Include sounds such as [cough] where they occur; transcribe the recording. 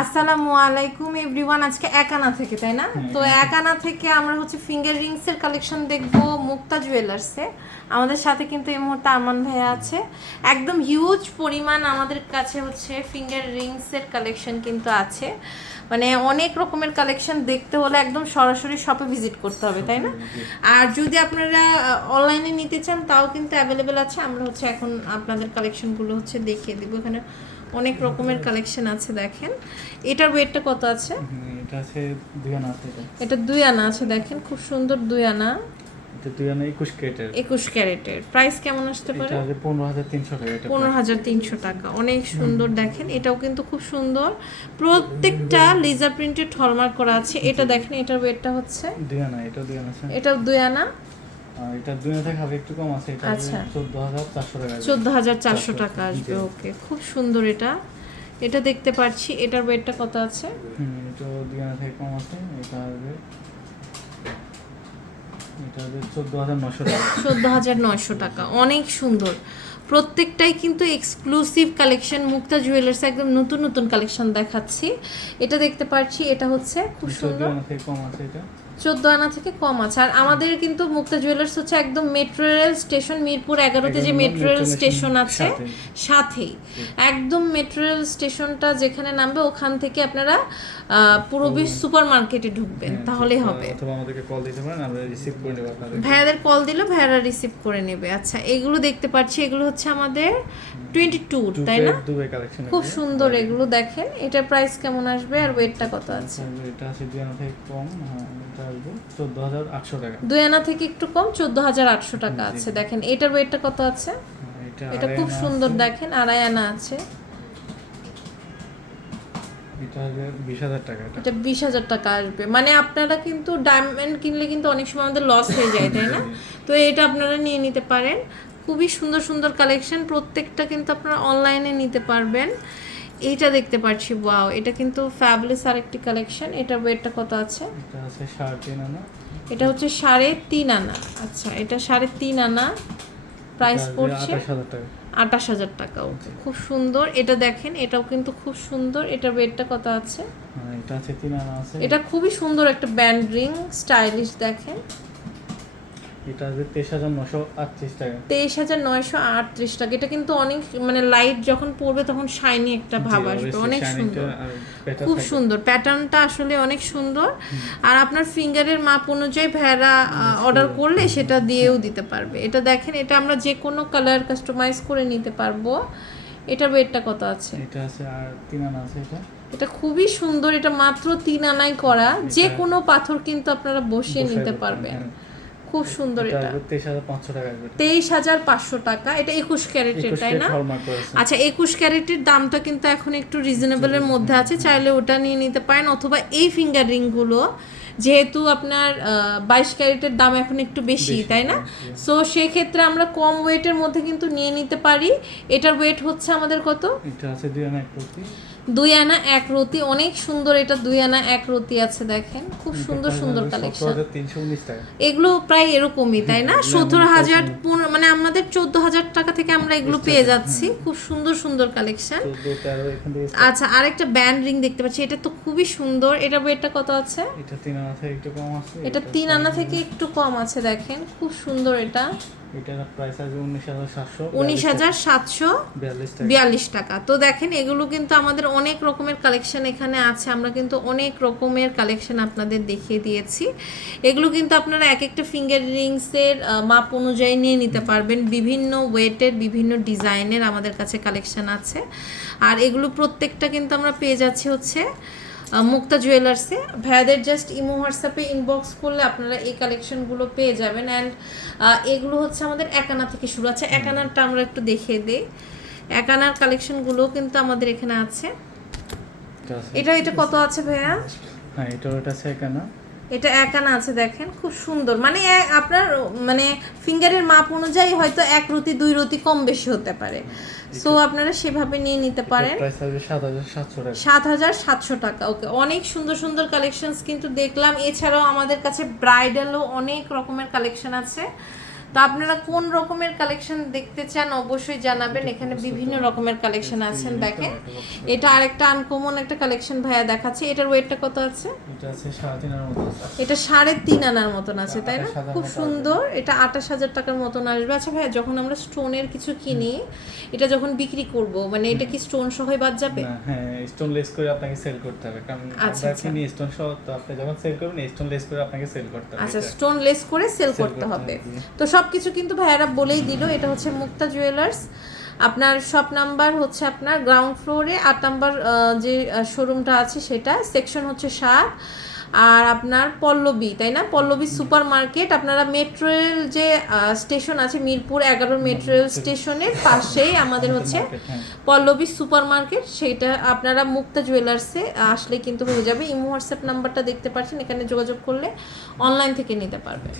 আসসালামু আলাইকুম এভরিওয়ান আজকে একানা থেকে তাই না? তো একানা থেকে। আমরা হচ্ছে ফিঙ্গার রিংস এর কালেকশন দেখব মুক্তা জুয়েলার্সে আমাদের সাথে কিন্তু এই মুহূর্তে আরমান ভাইয়া আছে। একদম হিউজ পরিমাণ আমাদের কাছে হচ্ছে ফিঙ্গার রিংস এর কালেকশন কিন্তু আছে। মানে অনেক রকমের কালেকশন দেখতে হলে একদম সরাসরি শপে ভিজিট করতে হবে তাই না? আর যদি আপনারা অনলাইনে নিতে চান তাও কিন্তু অ্যাভেলেবেল আছে। আমরা হচ্ছে এখন আপনাদের কালেকশনগুলো হচ্ছে দেখিয়ে দেবো। এখানে অনেক রকমের কালেকশন আছে দেখেন। এটার ওয়েটটা কত আছে? এটা আছে দুই আনা আছে এটা। দুই আনা আছে দেখেন খুব সুন্দর দুই আনা। এটা দুই আনা একুশ কেটের একুশ ক্যারেটের। প্রাইস কেমন আসতে পারে? এটা আছে পনেরো হাজার তিনশো টাকা এটা পনেরো হাজার তিনশো টাকা। অনেক সুন্দর দেখেন এটাও কিন্তু খুব সুন্দর। প্রত্যেকটা লেজার প্রিন্টেড হলমার্ক করা আছে। এটা দেখেন এটার ওয়েটটা হচ্ছে? দুই আনা এটা দুই আনা এটা দুই আনা। এটা দুই থেকে হালকা একটু কম আছে এটা আচ্ছা। চোদ্দ হাজার চারশো টাকা চোদ্দ হাজার চারশো টাকা আসবে ওকে। খুব সুন্দর এটা। এটা দেখতে পাচ্ছি এটার ওয়েটটা কত আছে? হুম এটা থেকে কম আছে এটা হবে এটা হবে চোদ্দ হাজার নশো টাকা। চোদ্দ হাজার নয়শো টাকা অনেক সুন্দর। প্রত্যেকটাই কিন্তু এক্সক্লুসিভ কালেকশন মুক্তা জুয়েলার্স একদম নতুন নতুন কালেকশন দেখাচ্ছি। এটা দেখতে পাচ্ছি এটা হচ্ছে খুব সুন্দর। কম আছে এটা। চোদ্দ আনা থেকে কম আছে। আর আমাদের কিন্তু মুক্তা জুয়েলার্স হচ্ছে একদম মেট্রো রেল স্টেশন মিরপুর এগারোতে যে মেট্রো রেল স্টেশন আছে সাথেই। একদম মেট্রো রেল স্টেশনটা যেখানে নামবে ওখান থেকে আপনারা পূরবী সুপার মার্কেটে ঢুকবেন হ্যাঁ, তাহলেই হবে। রিসিভ করে ভাইয়াদের কল দিলে ভাইয়ারা রিসিভ করে নেবে। আচ্ছা এগুলো দেখতে পাচ্ছি এগুলো হচ্ছে আমাদের টোয়েন্টি টু তাই না? খুব সুন্দর এগুলো দেখেন। এটার প্রাইস কেমন আসবে আর ওয়েটটা কত আছে? এটা আছে থেকে কম হ্যাঁ আসবে চোদ্দ হাজার আটশো টাকা। দুই আনা থেকে একটু কম চোদ্দ হাজার আটশো টাকা আছে। দেখেন এটার ওয়েটটা কত আছে? হ্যাঁ, এটা খুব সুন্দর দেখেন আড়াই আনা আছে। এটা বিশ হাজার টাকা এটা। এটা বিশ হাজার টাকা আসবে। মানে আপনারা কিন্তু ডায়মন্ড কিনলে কিন্তু অনেক সময় আমাদের লস হয়ে যায় তাই না? [laughs] তো এটা আপনারা নিয়ে নিতে পারেন। খুবই সুন্দর সুন্দর কালেকশন প্রত্যেকটা কিন্তু আপনারা অনলাইনে নিতে পারবেন। এইটা দেখতে পাচ্ছি ওয়াও এটা কিন্তু ফ্যাবলেস আরেকটি কালেকশন এটার ওয়েটটা কত আছে? এটা এটা হচ্ছে সাড়ে তিন আনা। আচ্ছা এটা সাড়ে তিন আনা প্রাইস পড়ছে আঠাশ হাজার টাকা। ওকে খুব সুন্দর। এটা দেখেন এটাও কিন্তু খুব সুন্দর। এটার ওয়েটটা কত আছে? হ্যাঁ, এটা আছে এটা খুবই সুন্দর একটা ব্যান্ড রিং স্টাইলিশ দেখেন। এটা আসবে তেইশ হাজার নশো আটত্রিশ টাকা। তেইশ হাজার নয়শো আটত্রিশ টাকা। এটা কিন্তু অনেক মানে লাইট যখন পড়বে তখন শাইনি একটা ভাব আসবে। অনেক সুন্দর। খুব সুন্দর। প্যাটার্নটা আসলে অনেক সুন্দর। আর আপনার ফিঙ্গারের মাপ অনুযায়ী ভেড়া অর্ডার করলে সেটা দিয়েও দিতে পারবে। এটা দেখেন এটা আমরা যে কোনো কালার কাস্টমাইজ করে নিতে পারব। এটার ওয়েটটা কত আছে? এটা আছে আর তিন আনা আছে এটা। এটা খুবই সুন্দর। এটা মাত্র তিন আনায় করা। যে কোনো পাথর কিন্তু আপনারা বসিয়ে নিতে পারবেন। হ্যাঁ। খুব সুন্দর এটা এটা। তেইশ হাজার পাঁচশো টাকা তেইশ হাজার পাঁচশো টাকা এটা একুশ ক্যারেটের তাই না? আচ্ছা একুশ ক্যারেটের দামটা কিন্তু এখন একটু রিজনেবলের মধ্যে আছে। চাইলে ওটা নিয়ে নিতে পারেন অথবা এই ফিঙ্গার রিংগুলো যেহেতু আপনার বাইশ ক্যারেটের দাম এখন একটু বেশি তাই না? সো সেক্ষেত্রে আমরা কম ওয়েটের মধ্যে কিন্তু নিয়ে নিতে পারি। এটার ওয়েট হচ্ছে আমাদের কত? এটা আছে দুই আনা এক প্রতি দুই আনা এক রতি। অনেক সুন্দর এটা দুই আনা এক রতি আছে দেখেন। খুব সুন্দর সুন্দর কালেকশন এগুলো প্রায় এরকমই তাই না? সতেরো হাজার মানে আমাদের চোদ্দ হাজার টাকা থেকে আমরা এগুলো পেয়ে যাচ্ছি। খুব সুন্দর সুন্দর কালেকশন আচ্ছা আরেকটা ব্যান্ড রিং দেখতে পাচ্ছি। এটা তো খুবই সুন্দর। এটা ওয়েটটা কত আছে? এটা তিন আনা থেকে একটু কম আছে এটা তিন আনা থেকে একটু কম আছে দেখেন খুব সুন্দর এটা। এটার প্রাইস আসবে উনিশ হাজার সাতশো উনিশ হাজার সাতশো বিয়াল্লিশ টাকা। তো দেখেন এগুলো কিন্তু আমাদের অনেক রকমের কালেকশন এখানে আছে আমরা কিন্তু অনেক রকমের কালেকশন আপনাদের দেখিয়ে দিয়েছি। এগুলো কিন্তু আপনারা এক একটা ফিঙ্গার রিংসের মাপ অনুযায়ী নিয়ে নিতে পারবেন। বিভিন্ন ওয়েটের বিভিন্ন ডিজাইনের আমাদের কাছে কালেকশন আছে। আর এগুলো প্রত্যেকটা কিন্তু আমরা পেয়ে যাচ্ছি হচ্ছে মুক্তা জুয়েলার্সে ভাইয়াদের জাস্ট ইমো হোয়াটসঅ্যাপে ইনবক্স করলে আপনারা এই কালেকশনগুলো পেয়ে যাবেন। অ্যান্ড এগুলো হচ্ছে আমাদের একানা থেকে শুরু। আছে একানারটা আমরা একটু দেখিয়ে দিই। একানার কালেকশনগুলো কিন্তু আমাদের এখানে আছে। এটা এটা কত আছে ভাইয়া? হ্যাঁ এটা ওটা আছে এখানে এটা একানা আছে দেখেন খুব সুন্দর। মানে আপনার মানে ফিঙ্গারের মাপ অনুযায়ী হয়তো এক রতি দুই রতি কম বেশি হতে পারে। সো আপনারা সেভাবে নিয়ে নিতে পারেন। সাত হাজার সাতশো টাকা। ওকে। অনেক সুন্দর সুন্দর কালেকশন কিন্তু দেখলাম। এছাড়াও আমাদের কাছে ব্রাইডালও অনেক রকমের কালেকশন আছে। তো আপনারা কোন রকমের কালেকশন দেখতে চান অবশ্যই জানাবেন। এখানে বিভিন্ন রকমের কালেকশন আছেন দেখেন। এটা আরেকটা আনকমন একটা কালেকশন ভাইয়া দেখাচ্ছে। এটার ওয়েটটা কত আছে? এটা আছে সাড়ে তিন আনার মতন আছে। তাই না? খুব সুন্দর। এটা আঠাশ হাজার টাকার মতন আসবে। আচ্ছা ভাইয়া যখন আমরা স্টোনের কিছু কিনি এটা যখন বিক্রি করব মানে এটা কি স্টোন সহই বাদ যাবে? না হ্যাঁ স্টোন লেস করে আপনাকে সেল করতে হবে। কারণ আচ্ছা, আমরা আচ্ছা। কিনি স্টোন সহ তো আপনি যখন সেল করবেন স্টোন লেস করে আপনাকে সেল করতে হবে আচ্ছা স্টোন লেস করে সেল করতে হবে। হবে, তো সবকিছু কিন্তু ভাইয়ারা বলেই দিল এটা হচ্ছে মুক্তা জুয়েলার্স আপনার শপ নাম্বার হচ্ছে আপনার গ্রাউন্ড ফ্লোরে আট নাম্বার যে শোরুমটা আছে সেটা সেকশন হচ্ছে সাত। আর আপনার পল্লবী তাই না? পল্লবী সুপার মার্কেট আপনারা মেট্রো রেল যে স্টেশন আছে মিরপুর এগারো মেট্রো রেল স্টেশনের পাশেই আমাদের হচ্ছে হ্যাঁ। পল্লবী সুপার মার্কেট সেইটা আপনারা মুক্তা জুয়েলার্সে আসলে কিন্তু হয়ে যাবে। ইমো হোয়াটসঅ্যাপ নাম্বারটা দেখতে পাচ্ছেন এখানে যোগাযোগ করলে অনলাইন থেকে নিতে পারবেন।